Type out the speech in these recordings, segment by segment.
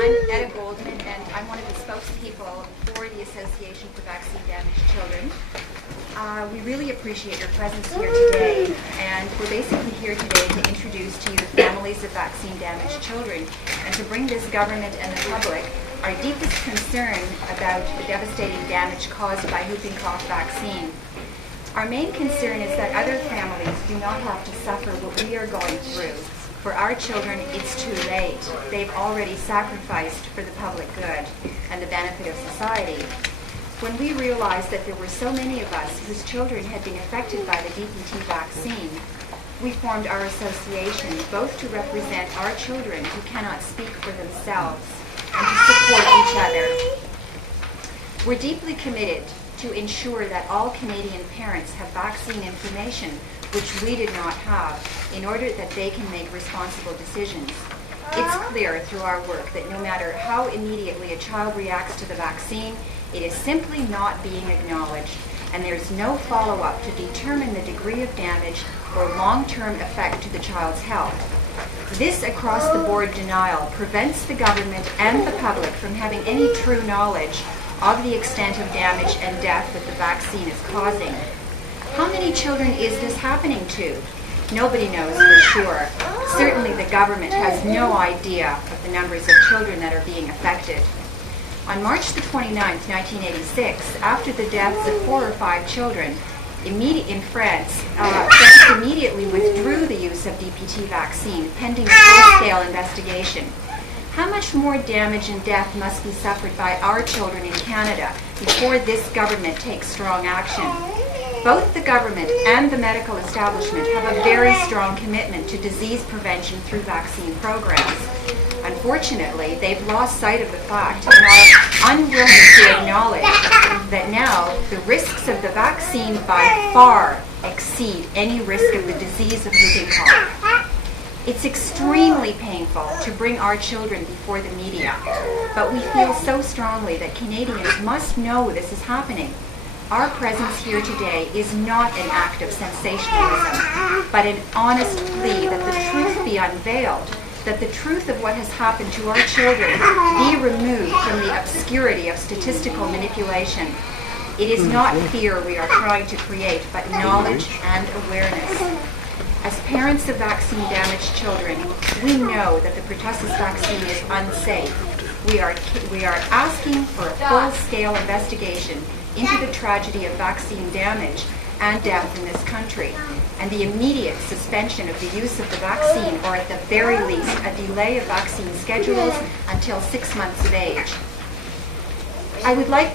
I'm Etta Goldman, and I'm one of the spokespeople for the Association for Vaccine Damaged Children. We really appreciate your presence here today, and we're basically here today to introduce to you the families of vaccine-damaged children and to bring this government and the public our deepest concern about the devastating damage caused by whooping cough vaccine. Our main concern is that other families do not have to suffer what we are going through. For our children, it's too late. They've already sacrificed for the public good and the benefit of society. When we realized that there were so many of us whose children had been affected by the DPT vaccine, we formed our association both to represent our children who cannot speak for themselves and to support each other. We're deeply committed to ensure that all Canadian parents have vaccine information, which we did not have, in order that they can make responsible decisions. It's clear through our work that no matter how immediately a child reacts to the vaccine, it is simply not being acknowledged, and there's no follow-up to determine the degree of damage or long-term effect to the child's health. This across-the-board denial prevents the government and the public from having any true knowledge of the extent of damage and death that the vaccine is causing. How many children is this happening to? Nobody knows for sure. Certainly the government has no idea of the numbers of children that are being affected. On March the 29th, 1986, after the deaths of 4 or 5 children, in France immediately withdrew the use of DPT vaccine pending a full-scale investigation. How much more damage and death must be suffered by our children in Canada before this government takes strong action? Both the government and the medical establishment have a very strong commitment to disease prevention through vaccine programs. Unfortunately, they've lost sight of the fact and are unwilling to acknowledge that now the risks of the vaccine by far exceed any risk of the disease of whooping cough. It's extremely painful to bring our children before the media, but we feel so strongly that Canadians must know this is happening. Our presence here today is not an act of sensationalism, but an honest plea that the truth be unveiled, that the truth of what has happened to our children be removed from the obscurity of statistical manipulation. It is not fear we are trying to create, but knowledge and awareness. As parents of vaccine-damaged children, we know that the pertussis vaccine is unsafe. We are asking for a full-scale investigation into the tragedy of vaccine damage and death in this country, and the immediate suspension of the use of the vaccine, or at the very least, a delay of vaccine schedules until 6 months of age. I would like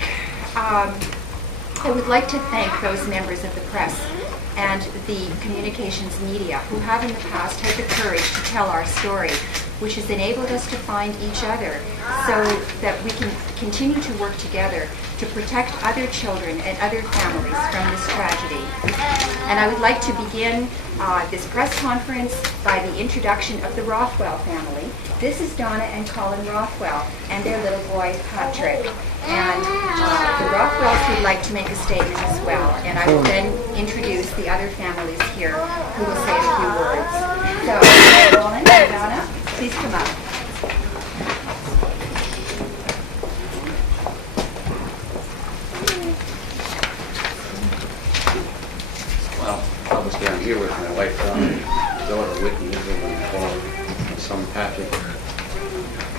to thank those members of the press and the communications media who have in the past had the courage to tell our story, which has enabled us to find each other so that we can continue to work together to protect other children and other families from this tragedy. And I would like to begin this press conference by the introduction of the Rothwell family. This is Donna and Colin Rothwell and their little boy, Patrick. And the Rothwells would like to make a statement as well. And I will then introduce the other families here who will say a few words. So, Colin and Donna, please come up. Well, obviously I'm here with my wife, Donna, daughter, Whitney, and my son, Patrick.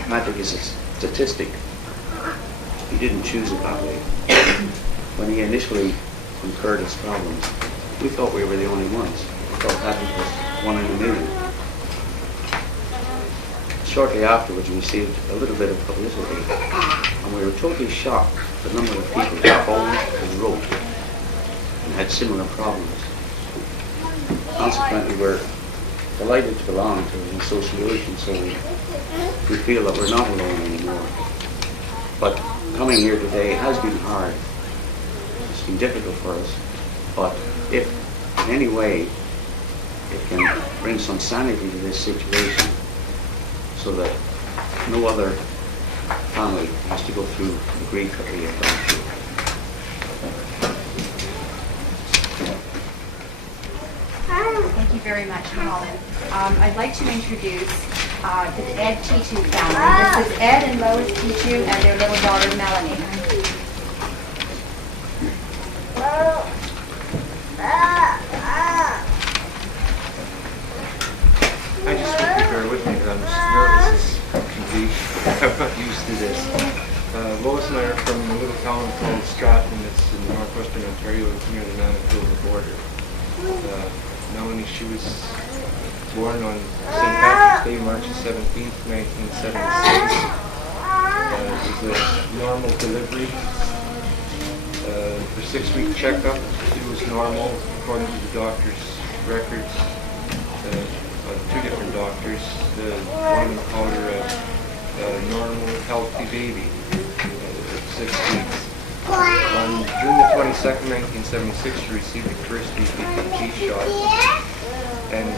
Patrick is a statistic. He didn't choose it that way. When he initially incurred his problems, we thought we were the only ones. We thought Patrick was 1 in a million. Shortly afterwards, we received a little bit of publicity, and we were totally shocked at the number of people who phoned and wrote and had similar problems. Consequently, we're delighted to belong to an association, so we feel that we're not alone anymore. But coming here today has been hard. It's been difficult for us, but if in any way it can bring some sanity to this situation so that no other family has to go through the grief that we have gone through. Thank you very much, Colin. I'd like to introduce the Ed Titu family. This is Ed and Lois Titu and their little daughter Melanie. I just hope you bear with me because I'm nervous as can be. I'm not used to this. Lois and I are from a little town called Stratton. It's in northwestern Ontario. It's near the Manitoba border. Melanie, she was born on St. Patrick's Day, March 17th, 1976. It was a normal delivery. The 6-week checkup, it was normal according to the doctor's records. Two different doctors. One of them called her a normal, healthy baby at 6 weeks. On June the 22nd, 1976, she received the first DPT shot. And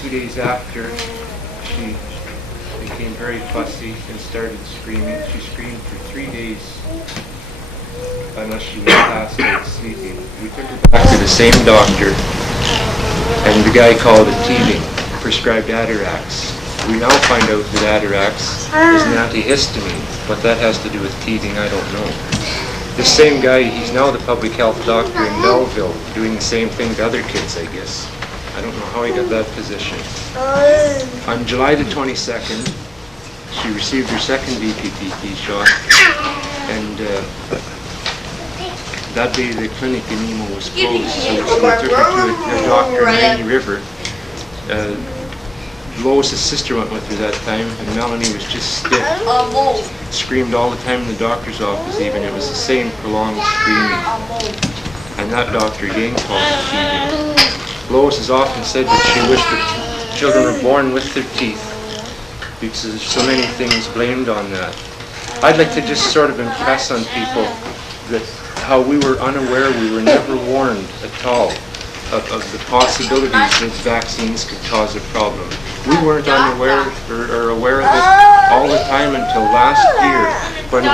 2 days after, she became very fussy and started screaming. She screamed for 3 days unless she went past it sleeping. We took her back to the same doctor, and the guy called it teething, prescribed Atarax. We now find out that Atarax is an antihistamine. What that has to do with teething, I don't know. The same guy, he's now the public health doctor in Melville, doing the same thing to other kids, I guess. I don't know how he got that position. On July the 22nd, she received her second DPT shot, and that day the clinic in Nemo was closed, so we took her to a doctor in Rainy River. Lois's sister went with her that time, and Melanie was just stiff. Screamed all the time in the doctor's office even. It was the same prolonged screaming. And that doctor again called it teething. Lois has often said that she wished that children were born with their teeth, because there's so many things blamed on that. I'd like to just sort of impress on people that how we were unaware, we were never warned at all of the possibilities that vaccines could cause a problem. We weren't unaware or aware of it all the time until last year when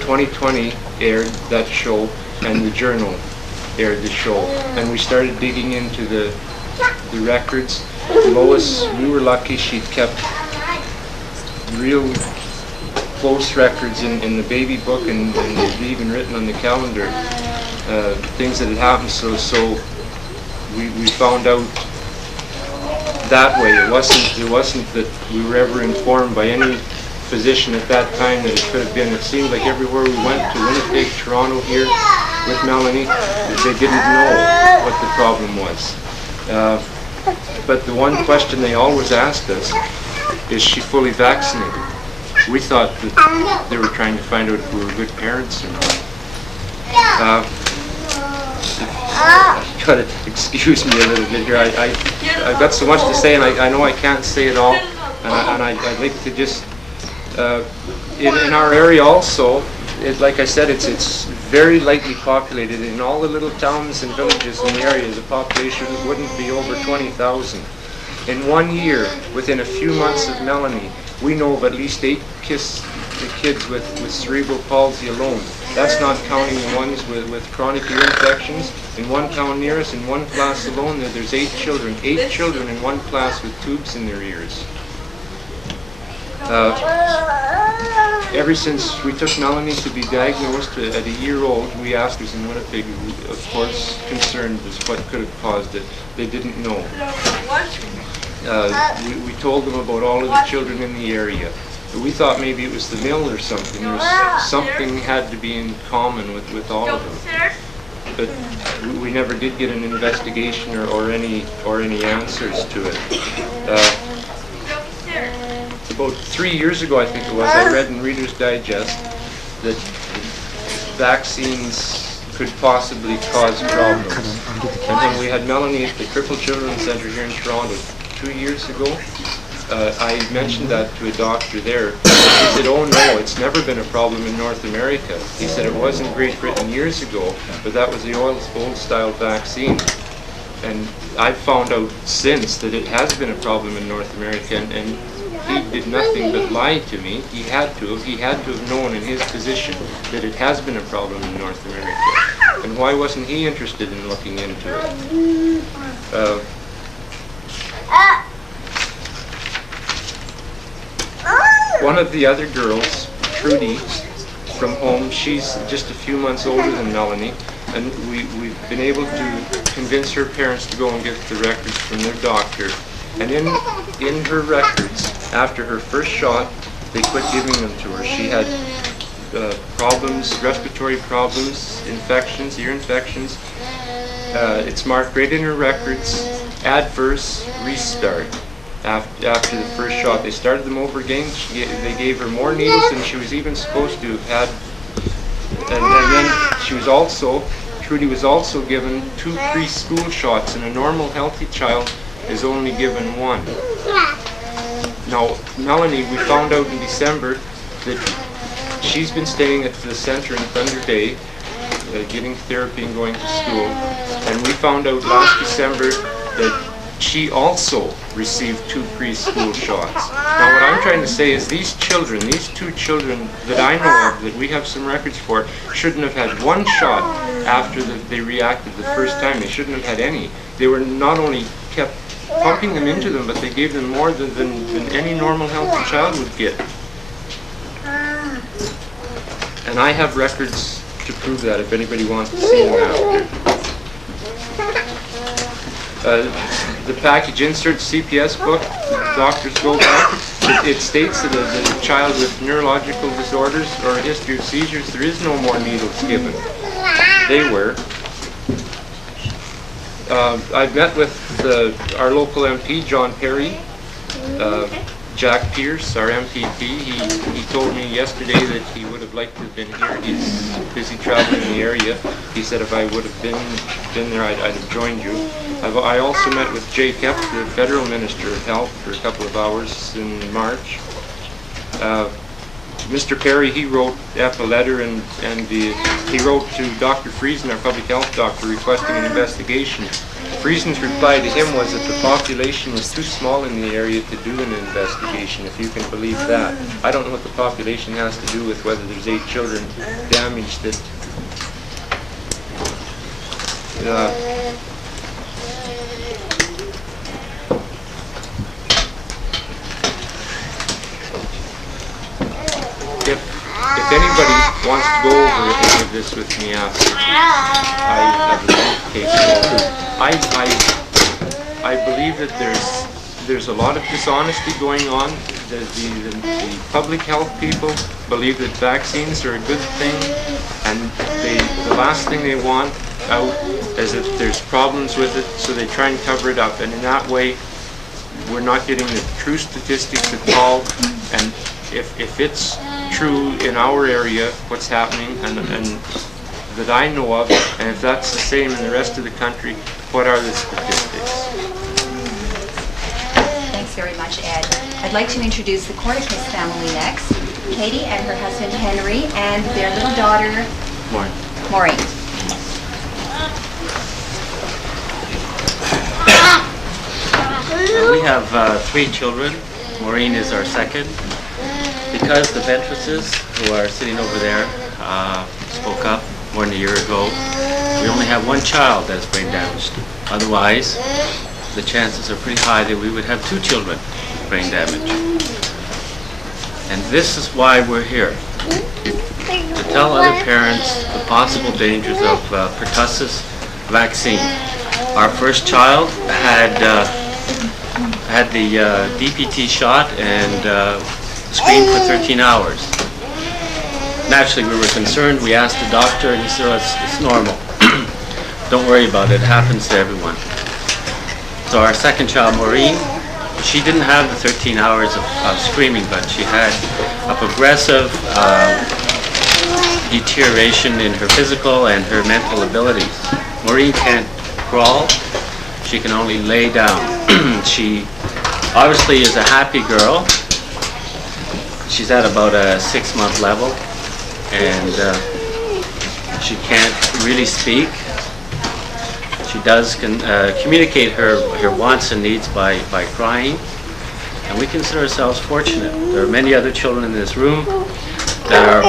2020 aired that show and the Journal aired the show, and we started digging into the records. Lois, we were lucky, she'd kept real close records in the baby book, and they'd even written on the calendar things that had happened. So we found out that way. It wasn't that we were ever informed by any physician at that time that it could have been. It seemed like everywhere we went, to Winnipeg, Toronto, here with Melanie, that they didn't know what the problem was. But the one question they always asked us, is she fully vaccinated? We thought that they were trying to find out if we were good parents or not. Gotta excuse me a little bit here. I've got so much to say, and I know I can't say it all. And I'd like to just in our area also. Like I said, it's very lightly populated. In all the little towns and villages in the area, the population wouldn't be over 20,000. In 1 year, within a few months of Melanie, we know of at least 8 kids with cerebral palsy alone. That's not counting the ones with chronic ear infections. In one town near us, in one class alone, there's 8 children. 8 children in one class with tubes in their ears. Ever since we took Melanie to be diagnosed at a year old, we asked us in Winnipeg, of course, concerned as what could have caused it. They didn't know. We told them about all of the children in the area. We thought maybe it was the mill or something. There was something had to be in common with all of them. But we never did get an investigation or any answers to it. About 3 years ago, I think it was, I read in Reader's Digest that vaccines could possibly cause problems. And when we had Melanie at the Crippled Children's Centre here in Toronto 2 years ago, I mentioned that to a doctor there. He said, "Oh no, it's never been a problem in North America." He said it was in Great Britain years ago, but that was the old-style vaccine. And I've found out since that it has been a problem in North America, and he did nothing but lie to me. He had to have known in his position that it has been a problem in North America. And why wasn't he interested in looking into it? one of the other girls, Trudy, from home, she's just a few months older than Melanie, and we've been able to convince her parents to go and get the records from their doctor. And in her records, after her first shot, they quit giving them to her. She had problems, respiratory problems, infections, ear infections. It's marked right in her records, adverse restart. After the first shot, they started them over again. They gave her more needles than she was even supposed to have had. And then she was also, Trudy was also given 2 preschool shots, and a normal healthy child is only given 1. Now, Melanie, we found out in December that she's been staying at the center in Thunder Bay, getting therapy and going to school. And we found out last December that she also received 2 preschool shots. Now what I'm trying to say is these children, these 2 children that I know of, that we have some records for, shouldn't have had 1 shot after they reacted the first time. They shouldn't have had any. They were not only kept pumping them into them, but they gave them more than any normal healthy child would get. And I have records to prove that if anybody wants to see them after. The package insert CPS book, doctors go back. It states that a child with neurological disorders or a history of seizures, there is no more needles given. They were. I've met with our local MP, John Perry, Jack Pierce, our MPP. He told me yesterday that he would have liked to have been here. He's busy traveling in the area. He said if I would have been there, I'd have joined you. I also met with Jay Kemp, the Federal Minister of Health, for a couple of hours in March. Mr. Perry, he wrote up a letter and he wrote to Dr. Friesen, our public health doctor, requesting an investigation. Friesen's reply to him was that the population was too small in the area to do an investigation, if you can believe that. I don't know what the population has to do with whether there's 8 children damaged. If anybody wants to go over any of this with me after, I have a briefcase. I believe that there's a lot of dishonesty going on. The public health people believe that vaccines are a good thing, and the last thing they want out is if there's problems with it, so they try and cover it up. And in that way, we're not getting the true statistics at all. And if it's true in our area, what's happening, and that I know of, and if that's the same in the rest of the country, what are the statistics? Thanks very much, Ed. I'd like to introduce the Cornicus family next. Katie and her husband Henry and their little daughter Maureen. We have 3 children. Maureen is our second. Because the Ventresses, who are sitting over there, spoke up more than a year ago, we only have 1 child that's brain damaged. Otherwise, the chances are pretty high that we would have 2 children with brain damage. And this is why we're here, to tell other parents the possible dangers of pertussis vaccine. Our first child had the DPT shot and screened for 13 hours. Naturally, we were concerned. We asked the doctor, and he said, it's normal. Don't worry about it. It happens to everyone. So our second child, Maureen, she didn't have the 13 hours of screaming, but she had a progressive deterioration in her physical and her mental abilities. Maureen can't crawl. She can only lay down. She obviously is a happy girl. She's at about a 6-month level, and she can't really speak. She does communicate her wants and needs by crying, and we consider ourselves fortunate. There are many other children in this room that are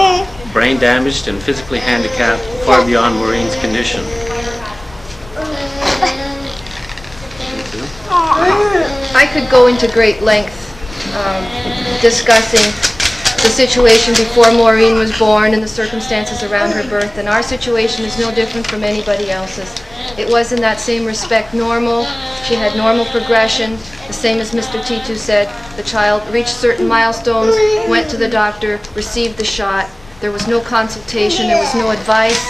brain damaged and physically handicapped far beyond Maureen's condition. I could go into great length discussing the situation before Maureen was born and the circumstances around her birth, and our situation is no different from anybody else's. It was in that same respect normal. She had normal progression, the same as Mr. Titu said. The child reached certain milestones, went to the doctor, received the shot. There was no consultation, there was no advice,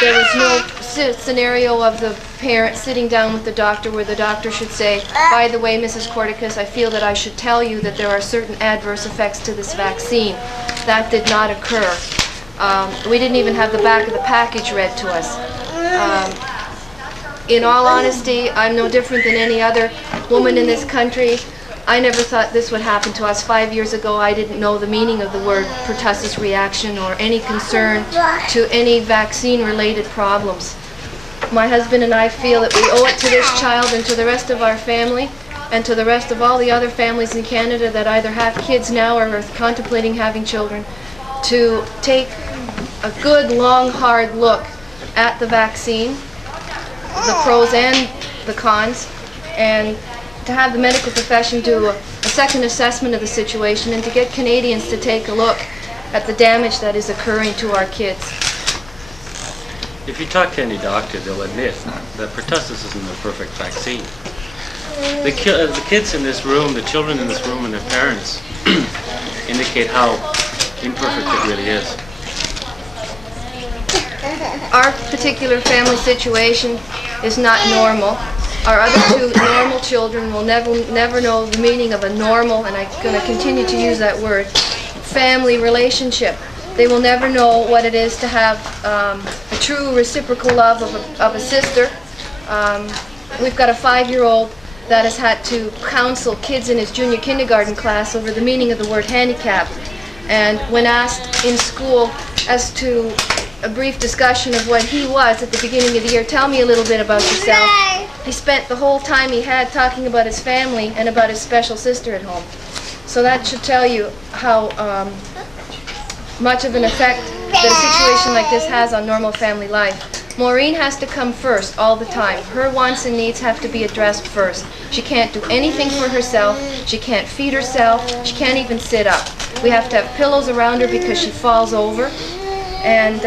there was no scenario of the parent sitting down with the doctor where the doctor should say, by the way, Mrs. Corticus, I feel that I should tell you that there are certain adverse effects to this vaccine. That did not occur. We didn't even have the back of the package read to us. In all honesty, I'm no different than any other woman in this country. I never thought this would happen to us. 5 years ago, I didn't know the meaning of the word pertussis reaction or any concern to any vaccine-related problems. My husband and I feel that we owe it to this child and to the rest of our family and to the rest of all the other families in Canada that either have kids now or are contemplating having children to take a good, long, hard look at the vaccine, the pros and the cons, and to have the medical profession do a second assessment of the situation and to get Canadians to take a look at the damage that is occurring to our kids. If you talk to any doctor, they'll admit that pertussis isn't the perfect vaccine. The kids in this room, the children in this room and their parents indicate how imperfect it really is. Our particular family situation is not normal. Our other two normal children will never know the meaning of a normal, and I'm going to continue to use that word, family relationship. They will never know what it is to have a true reciprocal love of a sister. We've got a 5-year-old that has had to counsel kids in his junior kindergarten class over the meaning of the word handicap. And when asked in school as to a brief discussion of what he was at the beginning of the year, tell me a little bit about yourself, he spent the whole time he had talking about his family and about his special sister at home. So that should tell you how much of an effect that a situation like this has on normal family life. Maureen has to come first all the time. Her wants and needs have to be addressed first. She can't do anything for herself. She can't feed herself. She can't even sit up. We have to have pillows around her because she falls over. And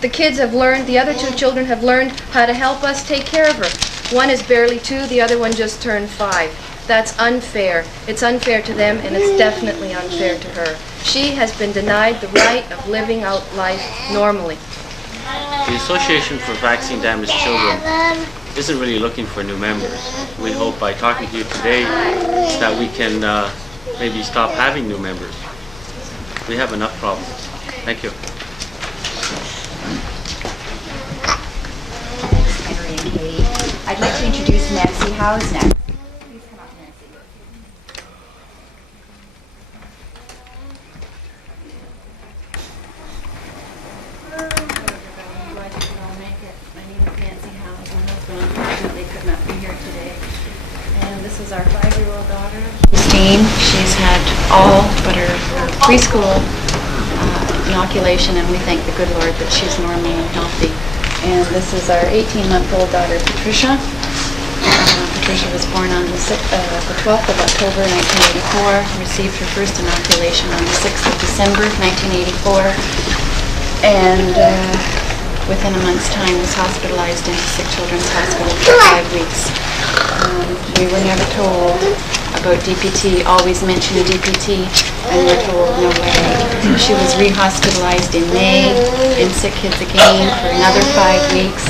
the kids have learned, the other two children have learned how to help us take care of her. One is barely 2, the other one just turned 5. That's unfair. It's unfair to them, and it's definitely unfair to her. She has been denied the right of living out life normally. The Association for Vaccine Damaged Children isn't really looking for new members. We hope by talking to you today that we can maybe stop having new members. We have enough problems. Thank you. I'd like to introduce Nancy Howes next. Please come up, Nancy. My name is Nancy Howes. My husband unfortunately could not be here today. And this is our 5-year-old daughter, Christine. She's had all but her preschool inoculation, and we thank the good Lord that she's normal and healthy. And this is our 18-month-old daughter, Patricia. Patricia was born on the 12th of October 1984, received her first inoculation on the 6th of December 1984, and within a month's time was hospitalized in the Sick Children's Hospital for 5 weeks. We were never told about DPT, always mentioned DPT, and we're told no way. She was re-hospitalized in May in Sick Kids again for another 5 weeks.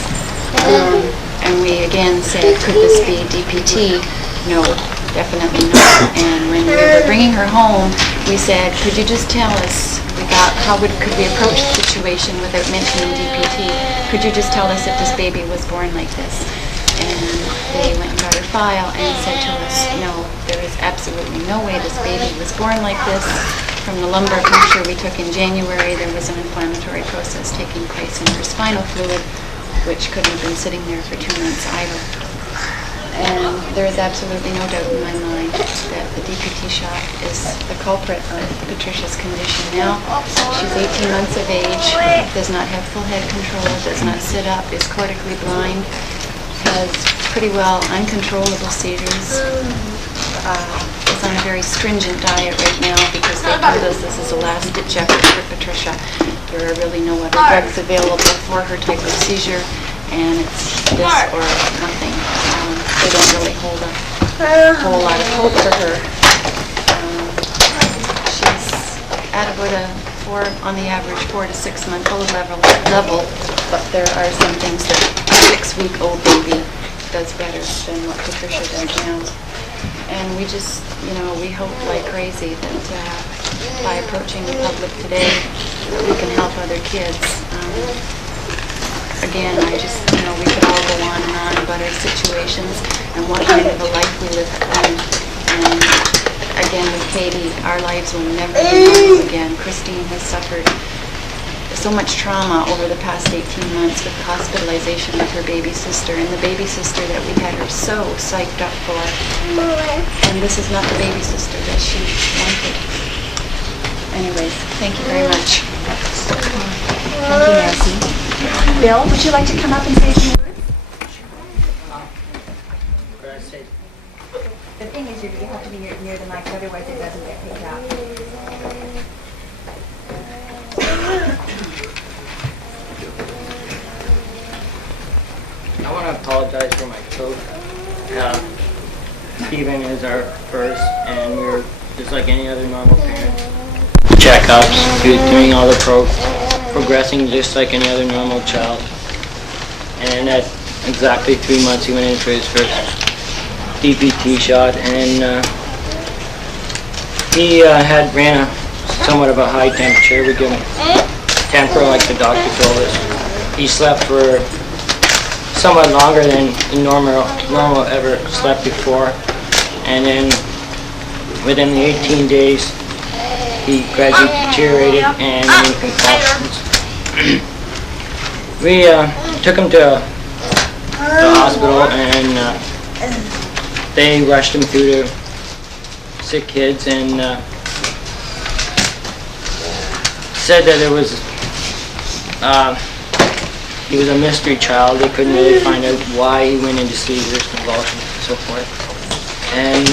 And we again said, could this be DPT? No, definitely not. And when we were bringing her home, we said, could you just tell us, we thought, could we approach the situation without mentioning DPT? Could you just tell us if this baby was born like this? And they went and got her file and said to us, no, there is absolutely no way this baby was born like this. From the lumbar puncture we took in January, there was an inflammatory process taking place in her spinal fluid, which couldn't have been sitting there for 2 months either. And there is absolutely no doubt in my mind that the DPT shot is the culprit of Patricia's condition now. She's 18 months of age, does not have full head control, does not sit up, is cortically blind, has pretty well uncontrollable seizures, is is on a very stringent diet right now because they told us this is a last-ditch effort for Patricia. There are really no other drugs available for her type of seizure, and it's this or nothing. They don't really hold a whole lot of hope for her. She's at about a on the average 4 to 6 month old level, but there are some things that a 6-week-old baby does better than what Patricia does now. And we just, we hope like crazy that by approaching the public today, that we can help other kids. Again, we could all go on and on about our situations and what kind of a life we live at home. And again, with Katie, our lives will never be normal again. Christine has suffered so much trauma over the past 18 months with the hospitalization of her baby sister, and the baby sister that we had her so psyched up for. And this is not the baby sister that she wanted. Anyways, thank you very much. Thank you, Nancy. Bill, would you like to come up and say a few words? The thing is, you have to be near the mic, otherwise it doesn't get picked up. I want to apologize for my throat. Stephen is our first, and we're just like any other normal parent. Checkups, doing all the progressing just like any other normal child. And at exactly 3 months, he went in for his first DPT shot, and he ran somewhat of a high temperature. We give him temper like the doctor told us. He slept for somewhat longer than normal ever slept before, and then within the 18 days he gradually deteriorated and in convulsions. We took him to the hospital, and they rushed him through to sick kids and said that it was he was a mystery child. They couldn't really find out why he went into seizures, convulsions, and so forth. And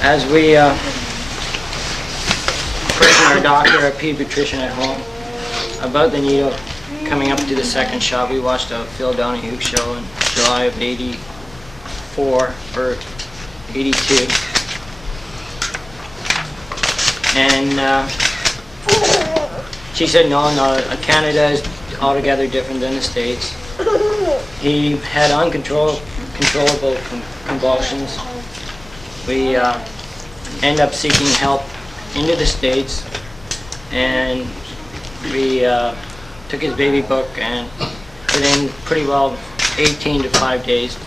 as we questioned our doctor, our pediatrician at home, about the needle coming up to the second shot, we watched a Phil Donahue show in July of '84 or '82, and she said, no, Canada is altogether different than the States. He had uncontrollable convulsions. We ended up seeking help into the States, and we took his baby book, and within pretty well 18 to 5 days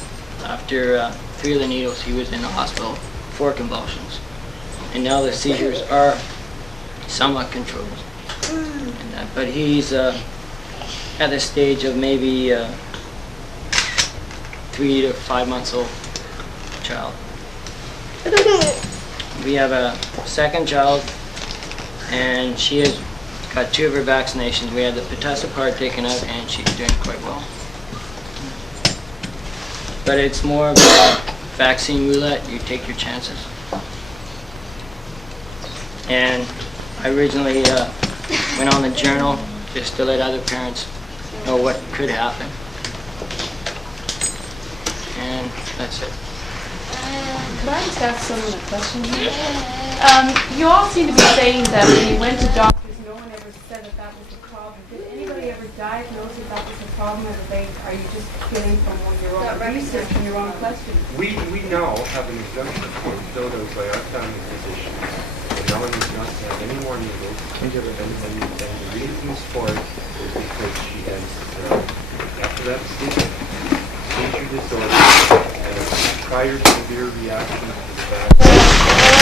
after 3 of the needles, he was in the hospital for convulsions. And now the seizures are somewhat controlled. But he's at the stage of maybe 3 to 5 months old child. We have a second child, and she has got 2 of her vaccinations. We had the pertussis part taken out, and she's doing quite well. But it's more of a vaccine roulette. You take your chances. And I originally went on the journal just to let other parents know what could happen. And that's it. Could I just ask someone a question here? You all seem to be saying that when you went to doctors, no one ever said that that was the problem. Did anybody ever diagnose that that was the problem, or are you just getting from your own research and your own questions? We now have an exemption form filled out by our family physician. Melanie does not have any more needles, and the reasons for it is because she has epilepsy, seizure disorder, and a prior severe reaction to the vaccine.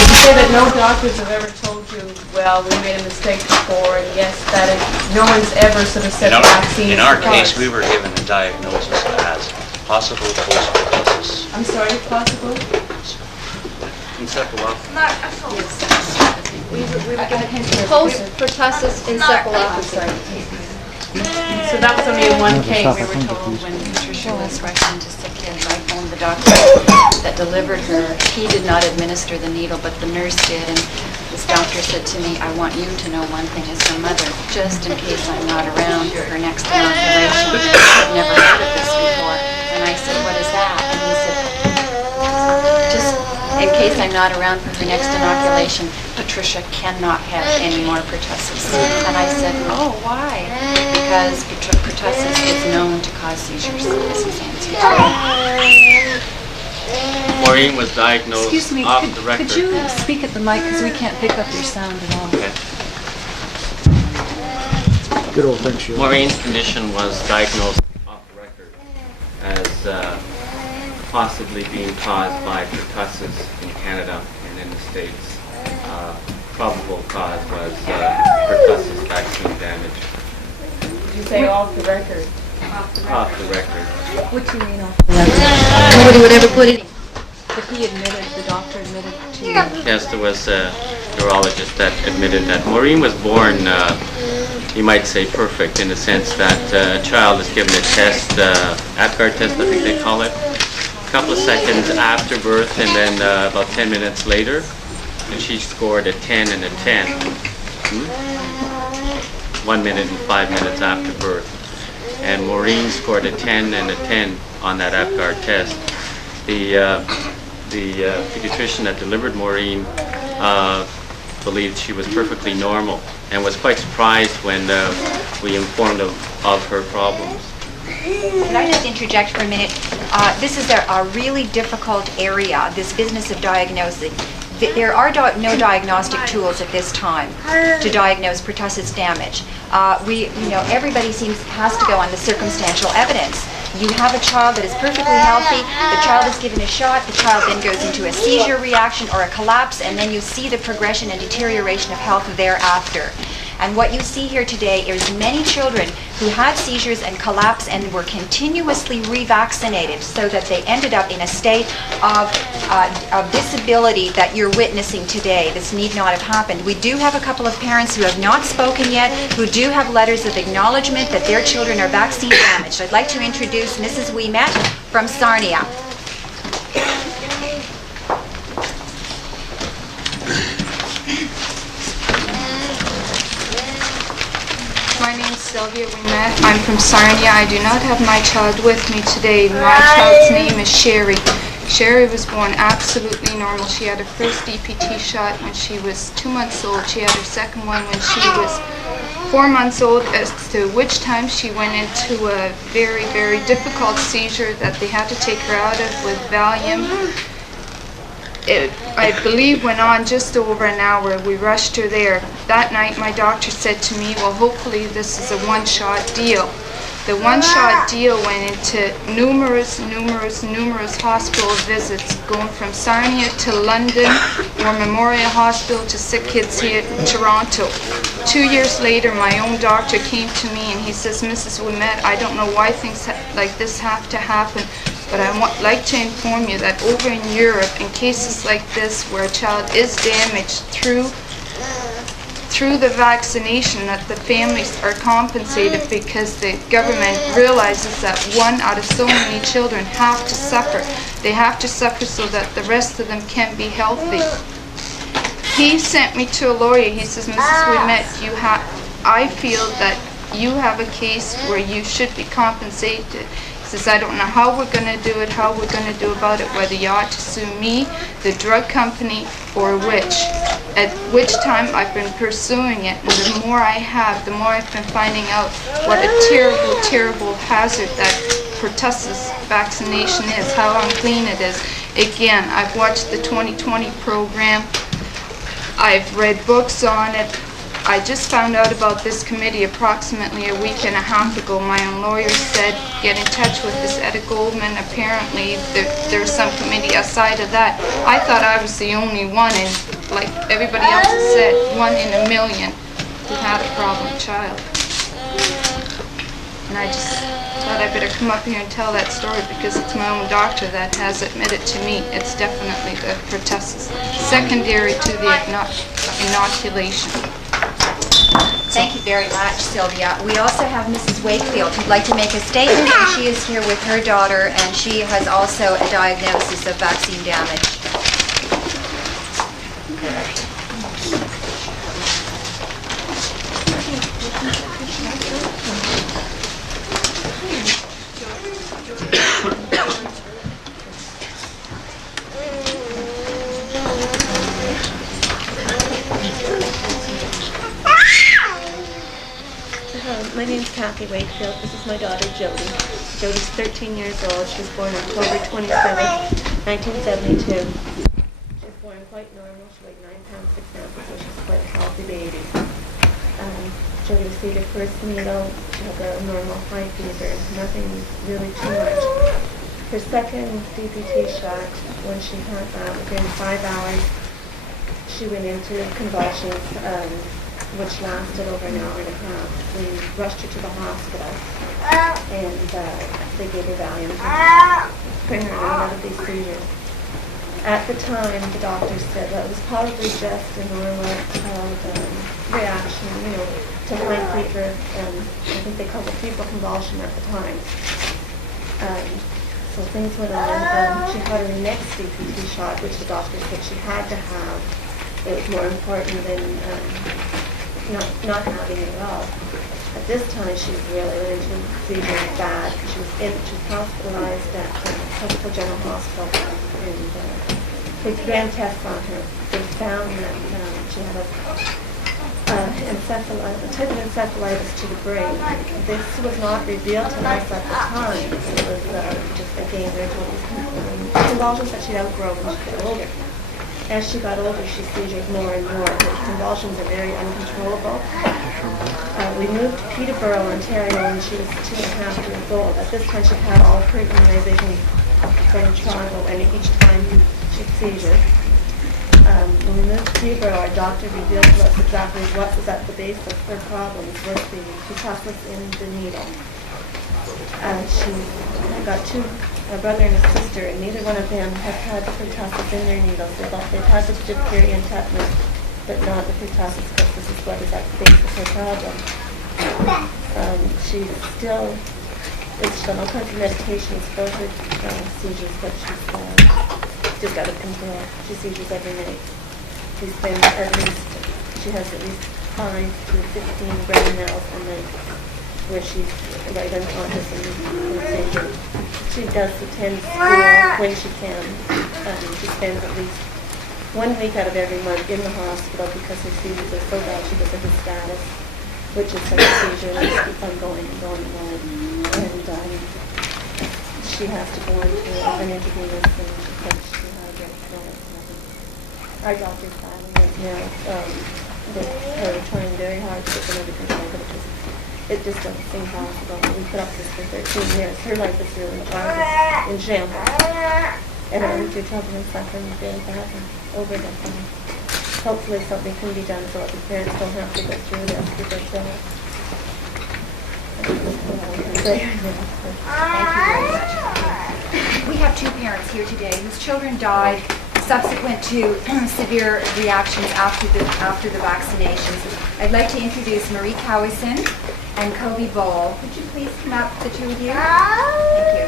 You say that no doctors have ever told you, well, we made a mistake before, and yes, that is, no one's ever sort of said vaccine. In our case, we were given a diagnosis as possible post-pertussis. I'm sorry, possible? Encephalopathy. We were given post-pertussis encephalopathy. So that was only in one case. We were told when Patricia was rushed into sick kids, I phoned the doctor that delivered her, he did not administer the needle, but the nurse did. And this doctor said to me, I want you to know one thing as her mother, just in case I'm not around for her next inoculation. I've never heard of this before. And I said, what is that? And he said, just in case I'm not around for her next inoculation, Patricia cannot have any more pertussis. And I said, oh, why? Because pertussis is known to cause seizures. This is Nancy. Maureen was diagnosed Excuse me, off the record. could you speak at the mic because we can't pick up your sound at all? Okay. Good old thanks, Sheila. Maureen's condition was diagnosed off the record as possibly being caused by pertussis in Canada and in the States. Probable cause was pertussis vaccine damage. Did you say off the record? Off the record. What do you mean off the record? Nobody would ever put it in. But he admitted, the doctor admitted to you. Yes, there was a neurologist that admitted that Maureen was born, you might say, perfect in the sense that a child is given a test, Apgar test, I think they call it, a couple of seconds after birth and then about 10 minutes later, and she scored a 10 and a 10. 1 minute and 5 minutes after birth. And Maureen scored a 10 and a 10 on that Apgar test. The pediatrician that delivered Maureen believed she was perfectly normal and was quite surprised when we informed him of her problems. Can I just interject for a minute? This is a really difficult area, this business of diagnosing. There are no diagnostic tools at this time to diagnose pertussis damage. Everybody has to go on the circumstantial evidence. You have a child that is perfectly healthy, the child is given a shot, the child then goes into a seizure reaction or a collapse, and then you see the progression and deterioration of health thereafter. And what you see here today is many children who had seizures and collapse and were continuously revaccinated so that they ended up in a state of disability that you're witnessing today. This need not have happened. We do have a couple of parents who have not spoken yet, who do have letters of acknowledgement that their children are vaccine damaged. I'd like to introduce Mrs. Ouimet from Sarnia. My name is Sylvia Ouimet. I'm from Sarnia. I do not have my child with me today. My child's name is Sherry. Sherry was born absolutely normal. She had her first DPT shot when she was 2 months old. She had her second one when she was 4 months old, as to which time she went into a very, very difficult seizure that they had to take her out of with Valium. It, I believe, went on just over an hour. We rushed her there. That night my doctor said to me, well, hopefully this is a one-shot deal. The one-shot deal went into numerous hospital visits, going from Sarnia to London or Memorial Hospital to Sick Kids here in Toronto. 2 years later, my own doctor came to me and he says, Mrs. Ouimet, I don't know why things like this have to happen, but I would like to inform you that over in Europe, in cases like this where a child is damaged through the vaccination, that the families are compensated because the government realizes that 1 out of so many children have to suffer. They have to suffer so that the rest of them can be healthy. He sent me to a lawyer. He says, Mrs. Ouimet, I feel that you have a case where you should be compensated. He says, I don't know how we're going to do it, how we're going to do about it, whether you ought to sue me, the drug company, or which. At which time I've been pursuing it, and the more I have, the more I've been finding out what a terrible, terrible hazard that pertussis vaccination is, how unclean it is. Again, I've watched the 2020 program. I've read books on it. I just found out about this committee approximately a week and a half ago. My own lawyer said, get in touch with this Etta Goldman. Apparently, there's some committee outside of that. I thought I was the only one, and like everybody else has said, 1 in a million who had a problem child. And I just thought I better come up here and tell that story because it's my own doctor that has admitted to me it's definitely the pertussis, secondary to the inoculation. Thank you very much, Sylvia. We also have Mrs. Wakefield who'd like to make a statement, and she is here with her daughter, and she has also a diagnosis of vaccine damage. My name's Kathy Wakefield. This is my daughter, Jody. Jody's 13 years old. She was born October 27th, 1972. She was born quite normal. She weighed 9 pounds 6 ounces, so she's quite a healthy baby. Jody received her first needle. She had a normal high fever, nothing really too much. Her second DPT shot, when she had that, within 5 hours, she went into convulsions, which lasted over an hour and a half. We rushed her to the hospital, and they gave her Valium to bring her out of these seizures. At the time, the doctor said that it was probably just a normal reaction, to high fever, and I think they called it febrile convulsion at the time. So things went on. She had her next DPT shot, which the doctor said she had to have. It was more important than not having it at all. At this time, she really went into seizures bad. She was hospitalized at Hospital General Hospital, and they ran tests on her. They found that she had a type of encephalitis to the brain. This was not revealed to us at the time. It was just, again, there were convulsions that she'd outgrown when she got older. As she got older, she seizures more and more. Her convulsions are very uncontrollable. We moved to Peterborough, Ontario, when she was 2.5 years old. At this time, she had all of her immunizations from Toronto, and each time she had seizures. When we moved to Peterborough, our doctor revealed to us exactly what was at the base of her problems with the pertussis in the needle. She got a brother and a sister, and neither one of them have had the pertussis in their needles. They've had the diphtheria and tetanus, but not the pertussis, because this is what is at the base of her problem. She's still on all kinds of medications for her seizures, but she's just out of control. She seizures every night. She has at least 5 to 15 brain nails a night, where she's right unconscious and seizure. She does attend school when she can. She spends at least 1 week out of every month in the hospital because her seizures are so bad. She gets a status, which is like a seizure, and just keeps on going and going and going. And she has to go into an intravenous, and she says she has it. Our doctor's filing right now. They're trying very hard to get them under control, but it just doesn't seem possible. We put up this for 13 years. Her life is really in shambles. And our two children are suffering very badly over that time. Hopefully something can be done so that the parents don't have to go through this with their children. Thank you very much. We have 2 parents here today whose children died subsequent to severe reactions after the vaccinations. I'd like to introduce Marie Cowison and Kobe Bowl. Would you please come up, the 2 of you? Thank you.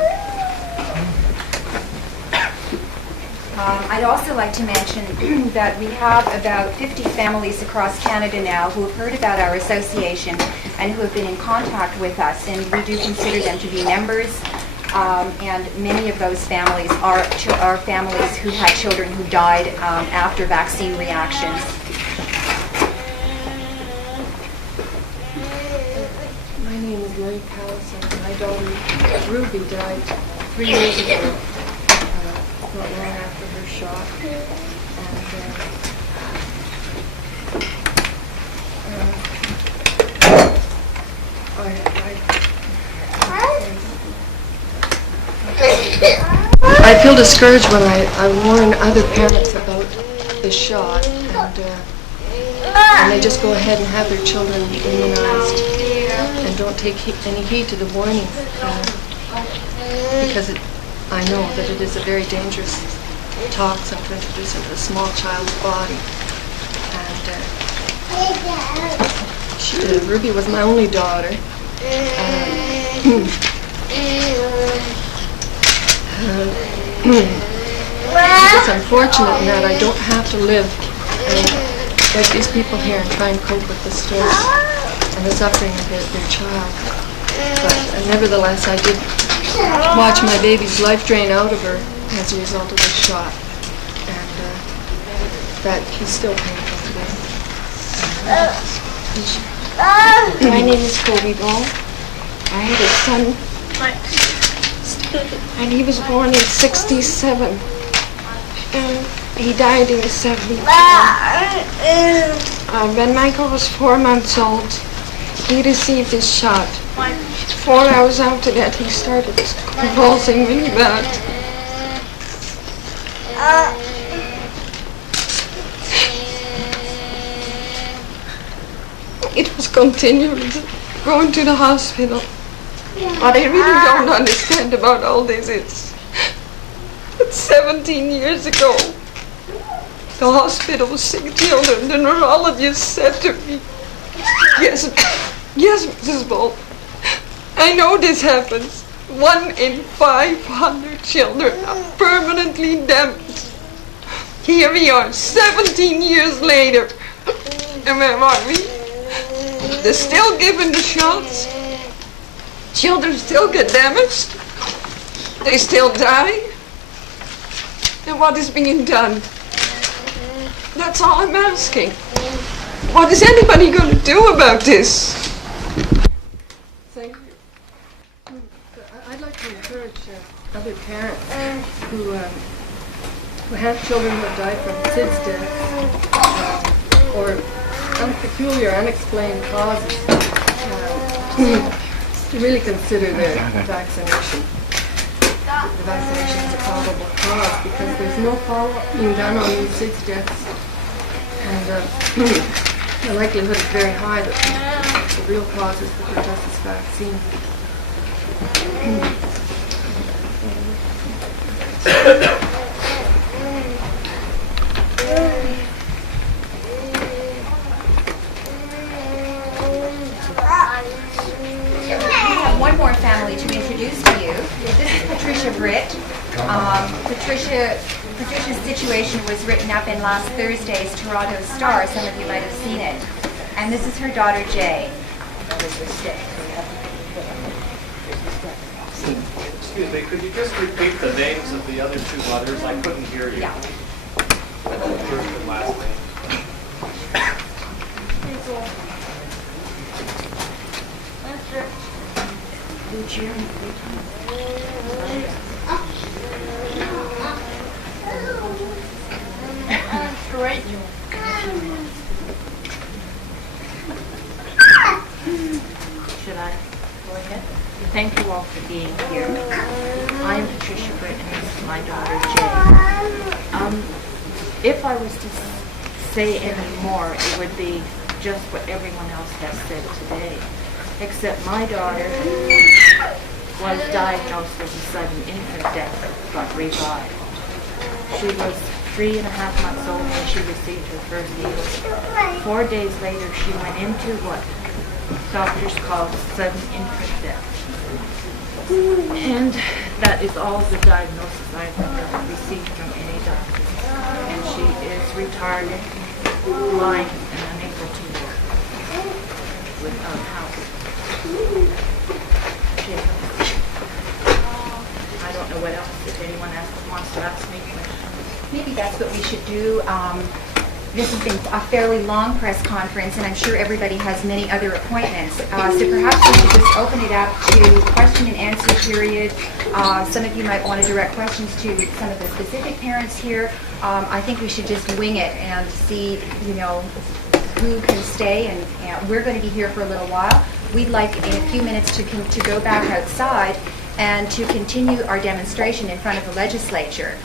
I'd also like to mention that we have about 50 families across Canada now who have heard about our association and who have been in contact with us, and we do consider them to be members. And many of those families are families who had children who died after vaccine reactions. My name is Lynn Cowison. My daughter Ruby died 3 years ago, not long after her shot. I feel discouraged when I warn other parents about the shot, and they just go ahead and have their children immunized and don't take any heed to the warning, because I know that it is a very dangerous toxin to introduce into a small child's body. And Ruby was my only daughter. It's unfortunate in that I don't have to live like these people here and try and cope with the stress and the suffering of their child. But nevertheless, I did watch my baby's life drain out of her as a result of the shot. And that is still painful today. My name is Kobe Ball. I had a son, and he was born in '67. He died in '74. When Michael was 4 months old, he received his shot. 4 hours after that, he started convulsing really bad. It was continually going to the hospital. What I really don't understand about all this is that 17 years ago, the hospital sick children, the neurologist said to me, yes, Mrs. Bolt, I know this happens. 1 in 500 children are permanently damaged. Here we are, 17 years later. And where are we? They're still given the shots. Children still get damaged. They still die. And what is being done? That's all I'm asking. What is anybody going to do about this? Thank you. I'd like to encourage other parents who have children who have died from SIDS death or peculiar, unexplained causes to really consider their vaccination. The vaccination is a probable cause because there's no follow-up being done on these SIDS deaths. And the likelihood is very high that the real cause is the pertussis vaccine. One more family to introduce to you. This is Patricia Britt. Patricia's situation was written up in last Thursday's Toronto Star. Some of you might have seen it. And this is her daughter, Jay. Excuse me, could you just repeat the names of the other two mothers? I couldn't hear you. Yeah. First and last name. Should I go ahead? Thank you all for being here. I am Patricia Britt and this is my daughter Jay. If I was to say any more, it would be just what everyone else has said today. Except my daughter was diagnosed with a sudden infant death, but revived. She was 3.5 months old when she received her first needle. 4 days later, she went into what doctors call sudden infant death. And that is all the diagnosis I've ever received from any doctor. And she is retarded, blind, and unable to walk without help. I don't know what else, if anyone else wants to ask me questions. Maybe that's what we should do. This has been a fairly long press conference, and I'm sure everybody has many other appointments. So perhaps we should just open it up to question and answer period. Some of you might want to direct questions to some of the specific parents here. I think we should just wing it and see, who can stay. And we're going to be here for a little while. We'd like in a few minutes to go back outside and to continue our demonstration in front of the legislature.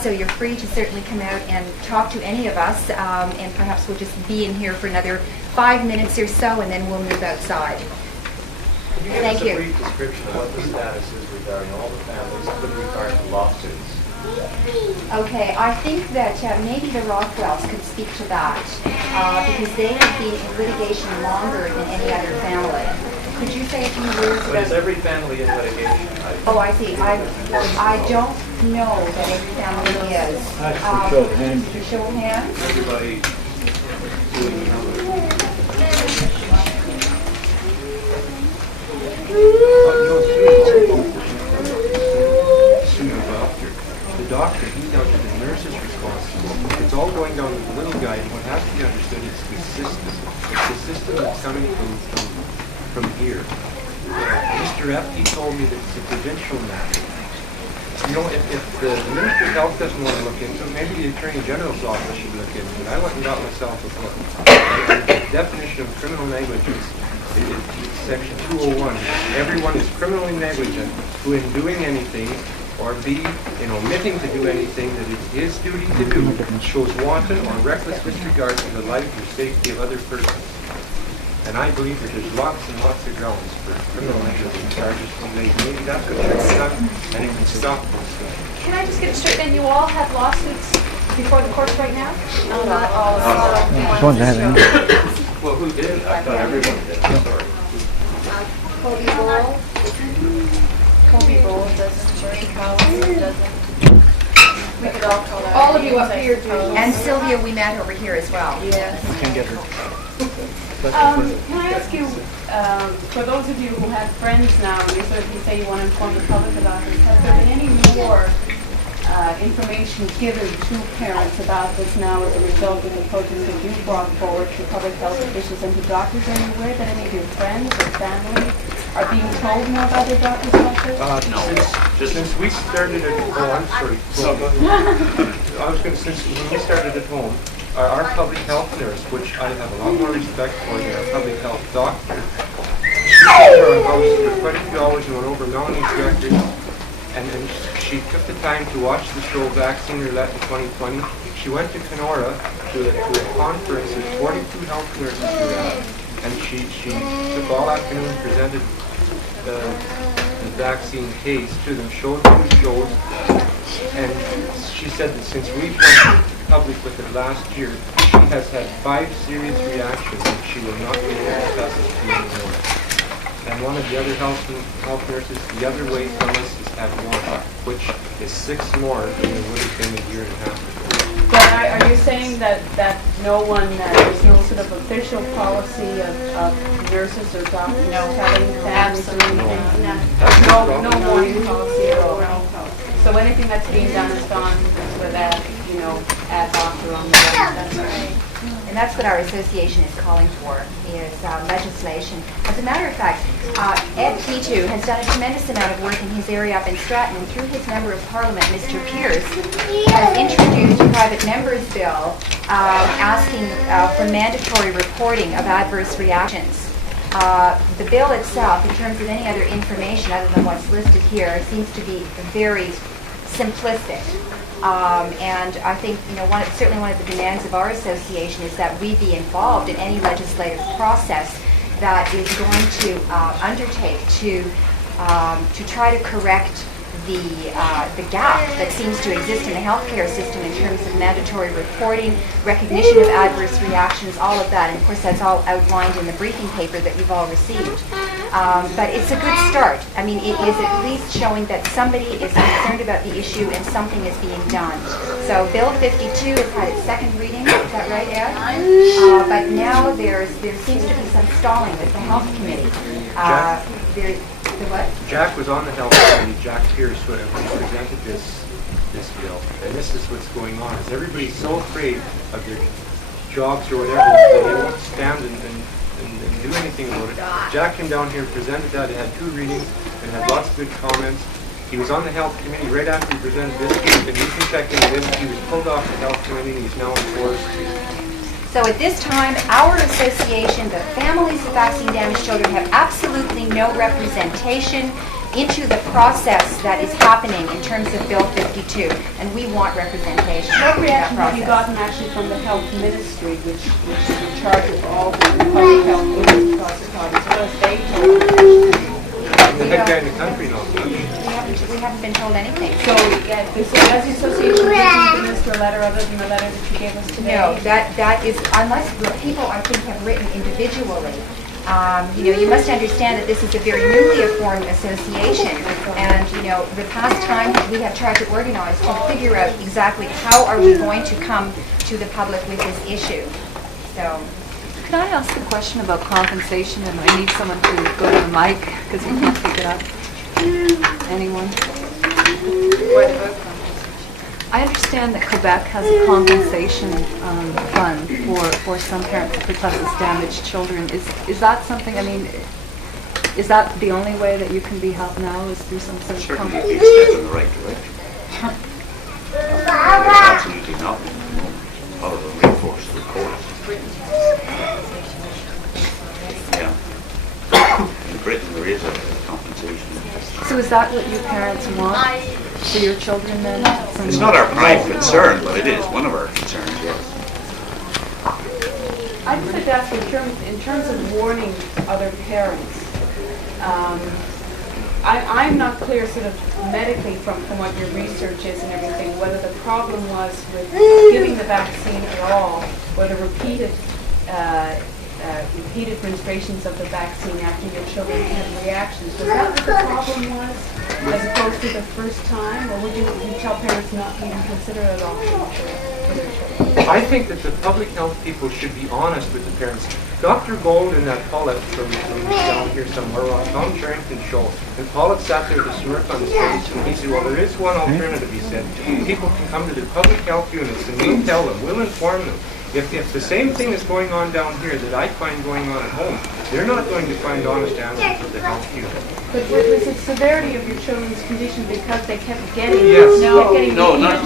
So you're free to certainly come out and talk to any of us, and perhaps we'll just be in here for another 5 minutes or so, and then we'll move outside. Could you give us a brief description of what the status is regarding all the families with regard to lawsuits? Okay, I think that maybe the Rockwells could speak to that because they have been in litigation longer than any other family. Could you say a few words But is about... every family in litigation? Oh, I see. I don't know that every family is. Show of hands. Show of hands? Everybody doing The doctor, he's down to the nurse's responsible. It's all going down to the little guy, and what has to be understood is the system. It's the system that's coming from here. Mr. F, he told me that it's a provincial matter. You know, if the Minister of Health doesn't want to look into it, maybe the Attorney General's office should look into it. I went and got myself a book. The definition of criminal negligence is section 201. Everyone is criminally negligent who in doing anything or B, in omitting to do anything that it is his duty to do, shows wanton or reckless disregard to the life or safety of other persons. And I believe that there's lots and lots of grounds for criminal negligence charges from made. Maybe that's what should be done, and it can stop those things. Can I just get it straight then? You all have lawsuits before the courts right now? No, not all. Just wanted to have it. Well, who did? I thought everyone did. Sorry. Kobe Bowl. Kobe Bowles doesn't, Bernie Collins doesn't. We could all call out. All of you up here do. And Sylvia, we met over here as well. Yes. Can get her. Can I ask you, for those of you who have friends now, and you say you want to inform the public about this, has there been any more information given to parents about this now as a result of the protest that you brought forward to public health officials and to doctors? Are you aware that any of your friends or family are being told more about their doctors about this? Since we started at home, since when we started at home, our public health nurse, which I have a lot more respect for than our public health doctor, she came to our house for quite a few hours and went over Melanie's records, and she took the time to watch the show Vaccine Roulette in 2020. She went to Kenora to a conference that 42 health nurses were at, and she took all afternoon, presented the vaccine case to them, showed them the shows, and she said that since we went public with it last year, she has had 5 serious reactions and she will not be able to discuss it to you anymore. And one of the other health nurses the other way from us has had 1, which is 6 more than it would have been a year and a half ago. But are you saying that no one, there's no sort of official policy of nurses or doctors telling families or anything? No warning policy at all? So anything that's being done is done with that, ad hoc or on the web. That's right. And that's what our association is calling for, is legislation. As a matter of fact, Ed P2 has done a tremendous amount of work in his area up in Stratton, and through his Member of Parliament, Mr. Pierce, has introduced a private member's bill asking for mandatory reporting of adverse reactions. The bill itself, in terms of any other information other than what's listed here, seems to be very simplistic. And I think, certainly one of the demands of our association is that we be involved in any legislative process that is going to undertake to try to correct the gap that seems to exist in the healthcare system in terms of mandatory reporting, recognition of adverse reactions, all of that. And of course, that's all outlined in the briefing paper that you've all received. But it's a good start. I mean, it is at least showing that somebody is concerned about the issue and something is being done. So Bill 52 has had its second reading. Is that right, Ed? But now there seems to be some stalling with the health committee. The what? Jack was on the health committee, Jack Pierce, when he presented this bill. And this is what's going on. Is everybody's so afraid of their jobs or whatever that they won't stand and do anything about it. Jack came down here and presented that. It had 2 readings and had lots of good comments. He was on the health committee right after he presented this, and you can check into this. He was pulled off the health committee and he's now in forestry. So at this time, our association, the families of vaccine-damaged children, have absolutely no representation into the process that is happening in terms of Bill 52, and we want representation What in that reaction have you process. gotten actually from the health ministry, which is in charge of all the public health issues across the province? What have they told you? The head guy in the country knows much. We haven't been told anything. So, yeah, has the association given us a letter other than the letter that you gave us today? No, that is, unless the people, I think, have written individually. You must understand that this is a very newly formed association, and, the past time we have tried to organize to figure out exactly how are we going to come to the public with this issue. So, Could I ask a question about compensation, and I need someone to go to the mic because we can't pick it up? Anyone? What about compensation? I understand that Quebec has a compensation fund for some parents for toughest damaged children. Is that something, is that the only way that you can be helped now, is through some sort of Certainly a big step in the right direction. Absolutely not. Follow the recourse to the courts. Yeah. In Britain there is a compensation. So is that what you parents want for your children then? It's not our prime concern, but it is one of our concerns, yes. I just like to ask, in terms of warning other parents, I'm not clear sort of medically from what your research is and everything, whether the problem was with giving the vaccine at all, whether repeated administrations of the vaccine after your children had reactions. Was that what the problem was, as opposed to the first time, or would you tell parents not to even consider it option for their children? I think that the public health people should be honest with the parents. Dr. Gold and that Paulette from down here somewhere on Tom Charrington show, and Paulette sat there with a smirk on his face, and he said, well, there is one alternative, he said. People can come to the public health units, and we'll tell them, we'll inform them. If the same thing is going on down here that I find going on at home, they're not going to find honest answers at the health unit. But was it severity of your children's condition because they kept getting Yes. No, not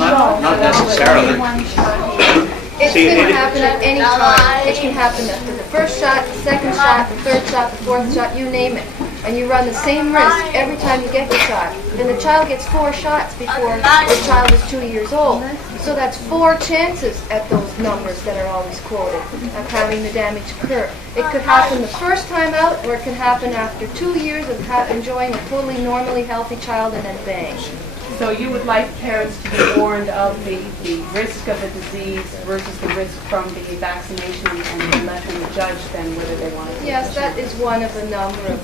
necessarily. It can happen at any time. It can happen after the first shot, the second shot, the third shot, the fourth shot, you name it. And you run the same risk every time you get the shot. And the child gets 4 shots before the child is 2 years old. So that's 4 chances at those numbers that are always quoted of having the damage occur. It could happen the first time out, or it can happen after 2 years of enjoying a totally normally healthy child and then bang. So you would like parents to be warned of the risk of the disease versus the risk from the vaccination, and let them judge then whether they want to. Yes, that is one of a number of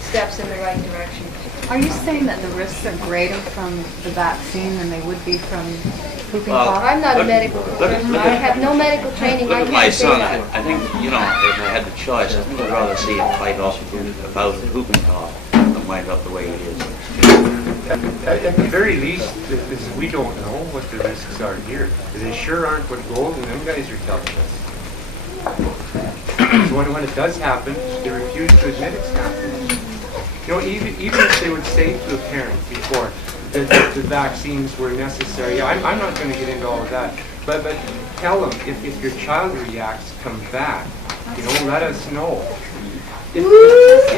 steps in the right direction. Are you saying that the risks are greater from the vaccine than they would be from whooping Well, cough? I'm not a medical person. I have no medical training. Look I at my can't say son. that. I think, if I had the choice, I think I'd rather see him fight off about whooping cough than wind up the way he is. At the very least, we don't know what the risks are here. They sure aren't what Gold and them guys are telling us. So when it does happen, they refuse to admit it's happening. Even if they would say to a parent before that the vaccines were necessary, I'm not going to get into all of that, but tell them if your child reacts, come back. Let us know.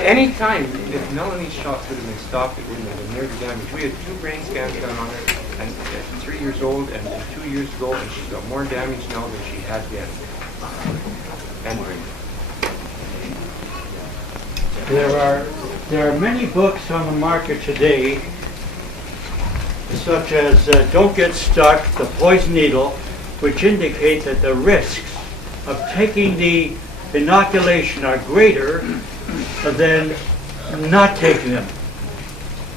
Any time, if Melanie's shots would have been stopped, it wouldn't have been near the damage. We had 2 brain scans done on her, and at 3 years old and 2 years ago, and she's got more damage now than she had then. And brain. There are many books on the market today, such as Don't Get Stuck, The Poison Needle, which indicate that the risks of taking the inoculation are greater than not taking them.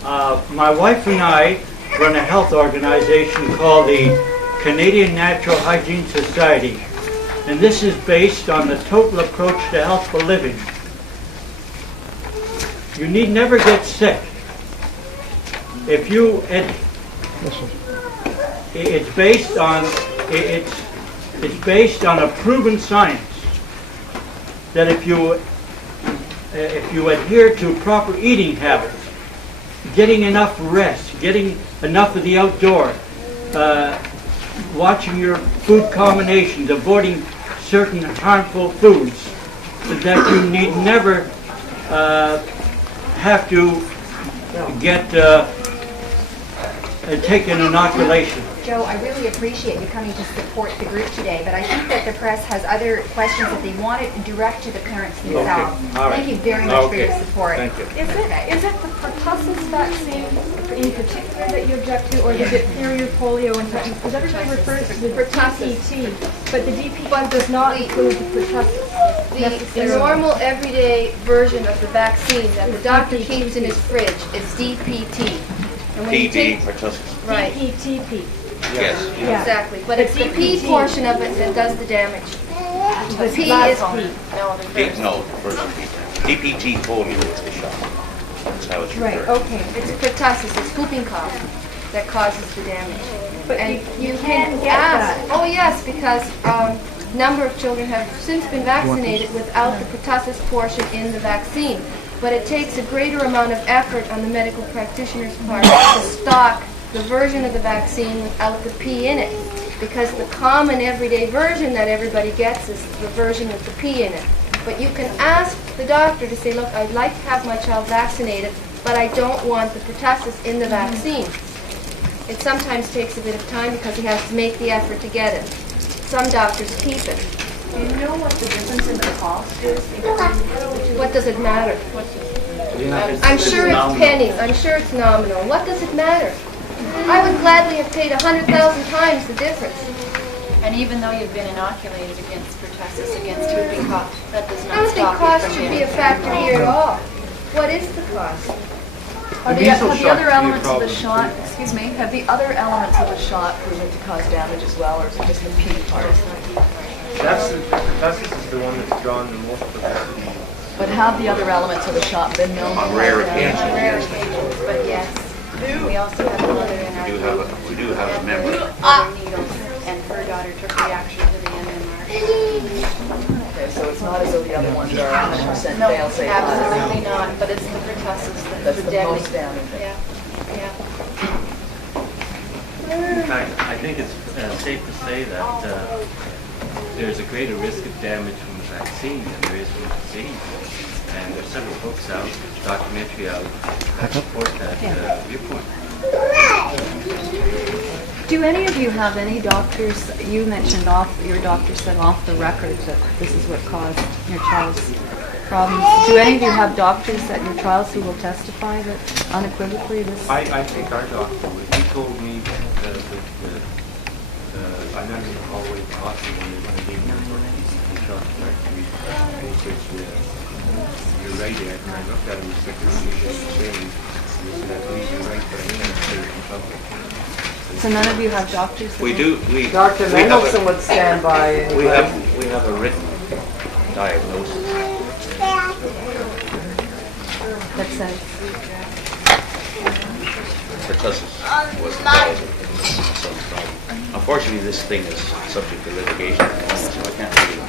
My wife and I run a health organization called the Canadian Natural Hygiene Society, and this is based on the total approach to healthful living. You need never get sick. It's based on a proven science that if you adhere to proper eating habits, getting enough rest, getting enough of the outdoor, watching your food combinations, avoiding certain harmful foods, that you need never have to get and take an inoculation. Joe, I really appreciate you coming to support the group today, but I think that the press has other questions that they want to direct to the parents themselves. All right. Thank you very much for your support. Thank you. Is it the pertussis vaccine in particular that you object to, or the diphtheria, polio, and tetanus? Because everybody refers to the DPT, but the DPT does not include the pertussis. The normal everyday version of the vaccine that the doctor keeps in his fridge is DPT. And when you TB, take, pertussis. right, DPTP. Yes. yeah, exactly. But it's the P portion of it that does the damage. The P is P. No, first DPT polio is the shot. That's how it's Right, referred. okay. It's pertussis, it's whooping cough that causes the damage. But and you can get ask, that. oh yes, because number of children have since been vaccinated without the pertussis portion in the vaccine. But it takes a greater amount of effort on the medical practitioner's part to stock the version of the vaccine without the P in it. Because the common everyday version that everybody gets is the version with the P in it. But you can ask the doctor to say, look, I'd like to have my child vaccinated, but I don't want the pertussis in the vaccine. It sometimes takes a bit of time because he has to make the effort to get it. Some doctors keep it. Do you know what the difference in the cost is? What does it matter? I'm sure it's pennies. I'm sure it's nominal. What does it matter? I would gladly have paid 100,000 times the difference. And even though you've been inoculated against pertussis, against whooping cough, that does I not don't think stop cost you from should be getting a factor here at all. What is the cost? Have the other elements of the shot, excuse me, have the other elements of the shot proven to cause damage as well, or is it just the P part? Pertussis is the one that's drawn the most publicity. But have the other elements of the shot been known to On rare cause damage? occasions, On rare occasions, but yes. We also have a mother in our group. We do have a member. Other needles, and her daughter took reaction to the MMR. Okay, so it's not as though the other ones are 100% No, fail-safe. absolutely not, but it's the pertussis That's that's the deadly. most damaging. Yeah, yeah. In fact, I think it's safe to say that there's a greater risk of damage from the vaccine than there is from the disease. And there's several books out, documentary out, that support that viewpoint. Do any of you have any doctors, you mentioned your doctor said off the record that this is what caused your child's problems. Do any of you have doctors at your trials who will testify that unequivocally this? I think our doctor would. He told me that I met him in the hallway in Boston when they gave me the piece of the shot back to me, which you're right, Ed. And I looked at him and said, he said, I believe you're right, but I can't say it in public. So none of you have doctors? We do. Dr. We have Mendelsohn would stand by. We have a written diagnosis. That says. Pertussis was the cause of some problem. Unfortunately, this thing is subject to litigation at the moment, so I can't really.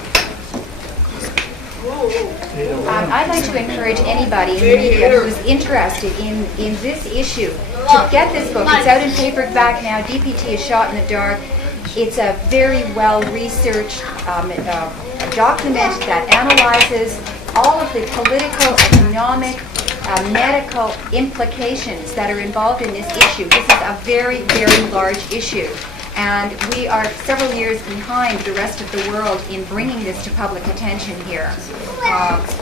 I'd like to encourage anybody in the media who's interested in this issue to get this book. It's out in paperback now. DPT is shot in the dark. It's a very well-researched document that analyzes all of the political, economic, medical implications that are involved in this issue. This is a very, very large issue. And we are several years behind the rest of the world in bringing this to public attention here.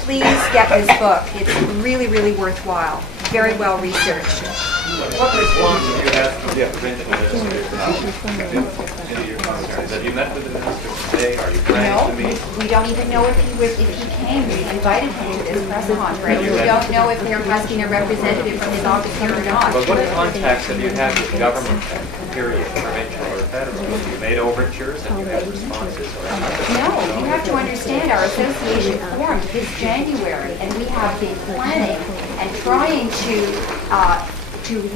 Please get this book. It's really, really worthwhile. Very well researched. What response have you had from the provincial minister into your concerns? Have you met with the minister today? Are you planning to meet? We don't even know if he came. We invited him to this press conference. We don't know if they're asking a representative from his office here or not. But what contacts have you had with government, period, provincial or federal? Have you made overtures? Have you had responses? No, you have to understand our association formed this January, and we have been planning and trying to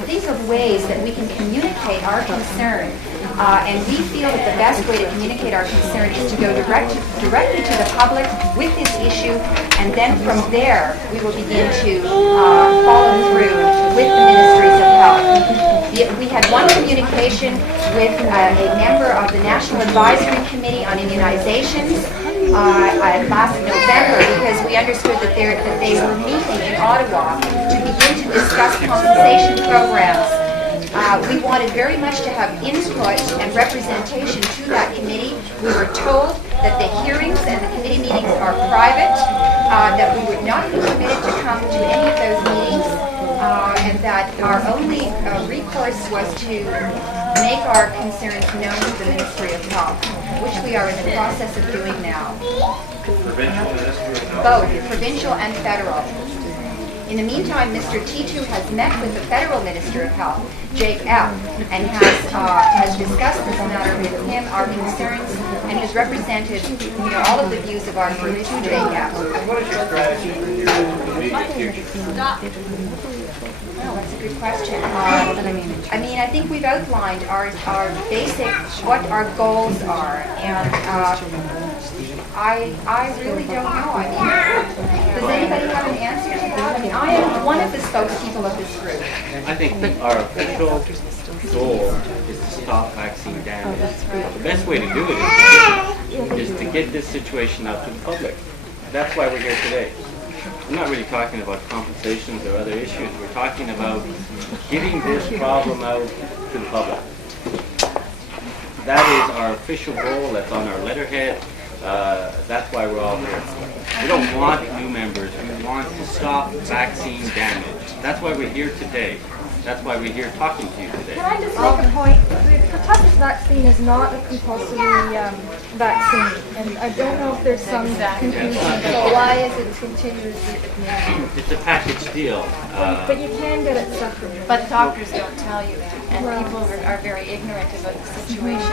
think of ways that we can communicate our concern. And we feel that the best way to communicate our concern is to go directly to the public with this issue, and then from there we will begin to follow through with the ministries of health. We had one communication with a member of the National Advisory Committee on Immunizations last November, because we understood that they were meeting in Ottawa to begin to discuss compensation programs We wanted very much to have input and representation to that committee. We were told that the hearings and the committee meetings are private, that we would not be permitted to come to any of those meetings, and that our only recourse was to make our concerns known to the Ministry of Health, which we are in the process of doing now. Provincial Ministry of Health? Both, provincial and federal. In the meantime, Mr. Titu has met with the Federal Minister of Health, Jake F., and has discussed this matter with him, our concerns, and has represented all of the views of our group to Jake F. What is your strategy for your immediate future? Well, that's a good question. I think we've outlined our basic, what our goals are, and I really don't know. Does anybody have an answer to that? I am one of the spokespeople of this group. I think our official goal is to stop vaccine damage. The best way to do it is to get this situation out to the public. That's why we're here today. I'm not really talking about compensations or other issues. We're talking about getting this problem out to the public. That is our official goal. That's on our letterhead. That's why we're all here. We don't want new members. We want to stop vaccine damage. That's why we're here today. That's why we're here talking to you today. Can I just make a point? The pertussis vaccine is not a compulsory vaccine, and I don't know if there's some confusion. So why is it continuously? It's a package deal. But you can get it separately. But doctors don't tell you that, and people are very ignorant about the situation.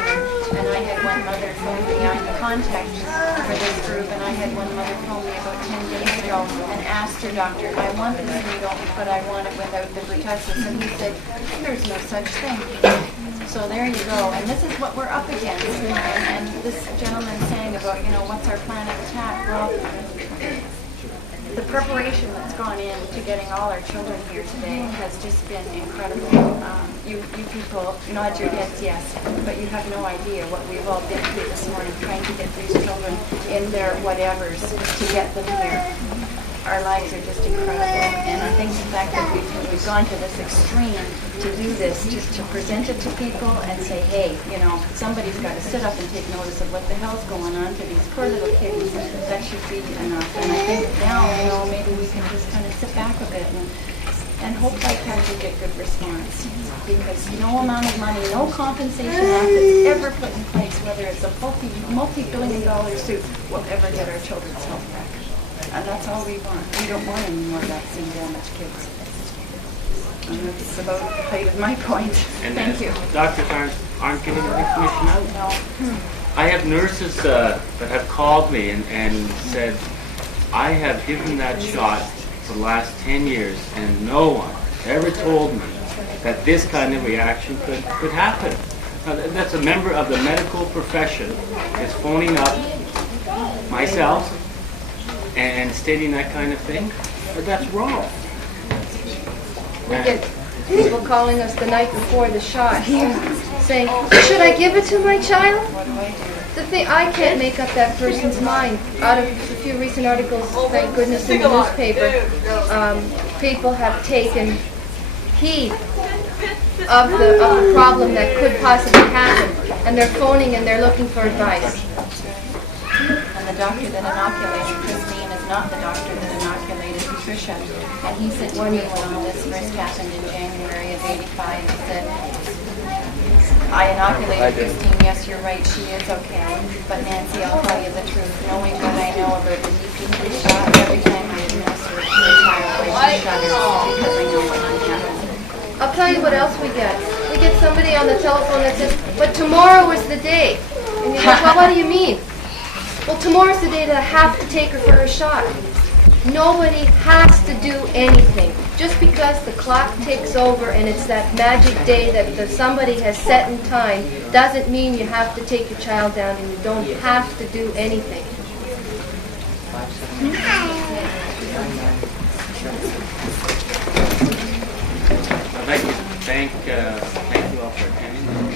And I had one mother phone me, I'm the contact for this group, and I had one mother phone me about 10 days ago and asked her doctor, I want this needle, but I want it without the pertussis. And he said, there's no such thing. So there you go. And this is what we're up against. And this gentleman saying about, what's our plan of attack? Well, the preparation that's gone in to getting all our children here today has just been incredible. You people nod your heads yes, but you have no idea what we've all been through this morning trying to get these children in their whatevers to get them here. Our lives are just incredible, and I think the fact that we've gone to this extreme to do this, just to present it to people and say, hey, somebody's got to sit up and take notice of what the hell's going on to these poor little kitties. That should be enough. And I think now, maybe we can just kind of sit back a bit and hope like how we get good response. Because no amount of money, no compensation act that's ever put in place, whether it's a multi-billion-dollar suit, will ever get our children's health back. And that's all we want. We don't want any more vaccine damaged kids. And that's about the height of my point. And thank you. Doctors aren't getting the information out. No. I have nurses that have called me and said, I have given that shot for the last 10 years and no one ever told me that this kind of reaction could happen. Now, that's a member of the medical profession is phoning up myself and stating that kind of thing, but that's wrong. We get people calling us the night before the shot saying, should I give it to my child? The thing, I can't make up that person's mind. Out of a few recent articles, thank goodness, in the newspaper, people have taken heed of the problem that could possibly happen, and they're phoning and they're looking for advice. And the doctor that inoculated Christine is not the doctor that inoculated Patricia. And he said to me when all this first happened in January of '85, he said, I inoculated Christine, yes, you're right, she is okay. But Nancy, I'll tell you the truth, knowing what I know about the DPT shot, every time I administer it to a child, I shudder because I know what I'm happening. I'll tell you what else we get. We get somebody on the telephone that says, but tomorrow is the day. And you're like, well, what do you mean? Well, tomorrow's the day that I have to take her for her shot. Nobody has to do anything. Just because the clock ticks over and it's that magic day that somebody has set in time doesn't mean you have to take your child down, and you don't have to do anything. I'd like to thank you all for attending.